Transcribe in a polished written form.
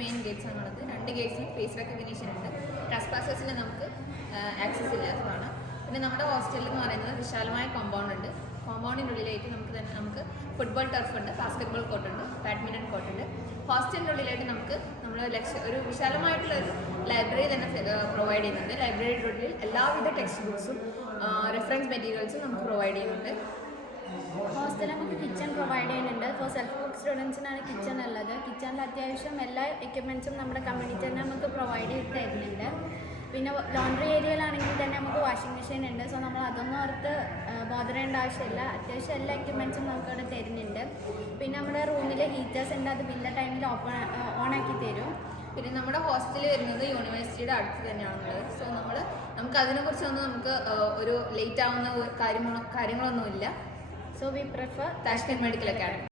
Main Gates ആണുള്ളത്. 2 ഗേറ്റ്സിലും face recognition ഉണ്ട്. ട്രസ്പാസേഴ്സിന് നമുക്ക് ആക്സസ് ഇല്ലാത്തതാണ്. പിന്നെ നമ്മുടെ ഹോസ്റ്റലിൽ എന്ന് പറയുന്നത് വിശാലമായ കോമ്പൗണ്ട് ഉണ്ട്. കോമ്പൗണ്ടിനുള്ളിലായിട്ട് നമുക്ക് ഫുട്ബോൾ ടർഫ് ഉണ്ട്, ബാസ്കറ്റ്ബോൾ കോർട്ട് ഉണ്ട്, ബാഡ്മിൻ്റൺ കോർട്ട് ഉണ്ട്. ഹോസ്റ്റലിൻ്റെ ഉള്ളിലായിട്ട് നമുക്ക് ഒരു വിശാലമായിട്ടുള്ള ഒരു ലൈബ്രറി തന്നെ പ്രൊവൈഡ് ചെയ്യുന്നുണ്ട്. ലൈബ്രറിയുടെ ഉള്ളിൽ എല്ലാവിധ ടെക്സ്റ്റ് ബുക്സും റെഫറൻസ് മെറ്റീരിയൽസും നമുക്ക് പ്രൊവൈഡ് ചെയ്യുന്നുണ്ട്. ഹോസ്റ്റലിൽ നമുക്ക് കിച്ചൺ പ്രൊവൈഡ് ചെയ്യുന്നുണ്ട്. ഫോർ സെൽഫ് കുക്ക് സ്റ്റുഡൻസിനാണ് കിച്ചൺ ഉള്ളത്. കിച്ചണിൽ അത്യാവശ്യം എല്ലാ എക്യുപ്മെൻറ്റ്സും നമ്മുടെ കമ്മ്യൂണിറ്റി തന്നെ നമുക്ക് പ്രൊവൈഡ് ചെയ്ത് തരുന്നുണ്ട്. പിന്നെ ലോണ്ടറി ഏരിയയിലാണെങ്കിൽ തന്നെ നമുക്ക് വാഷിംഗ് മെഷീൻ ഉണ്ട്. സോ നമ്മൾ അതൊന്നും ഓർത്ത് ബോധറേണ്ട ആവശ്യമില്ല. അത്യാവശ്യം എല്ലാ എക്യുപ്മെൻറ്റ്സും നമുക്കവിടെ തരുന്നുണ്ട്. പിന്നെ നമ്മുടെ റൂമിൽ ഹീറ്റേഴ്സ് ഉണ്ട്, അത് വില്ല ടൈമിൽ ഓണാക്കി തരും. പിന്നെ നമ്മുടെ ഹോസ്റ്റലിൽ വരുന്നത് യൂണിവേഴ്സിറ്റിയുടെ അടുത്ത് തന്നെയാണുള്ളത്. സോ നമുക്ക് അതിനെക്കുറിച്ചൊന്നും ഒരു ലേറ്റ് ആവുന്ന കാര്യങ്ങളൊന്നുമില്ല. So we prefer Tashkent Medical Academy.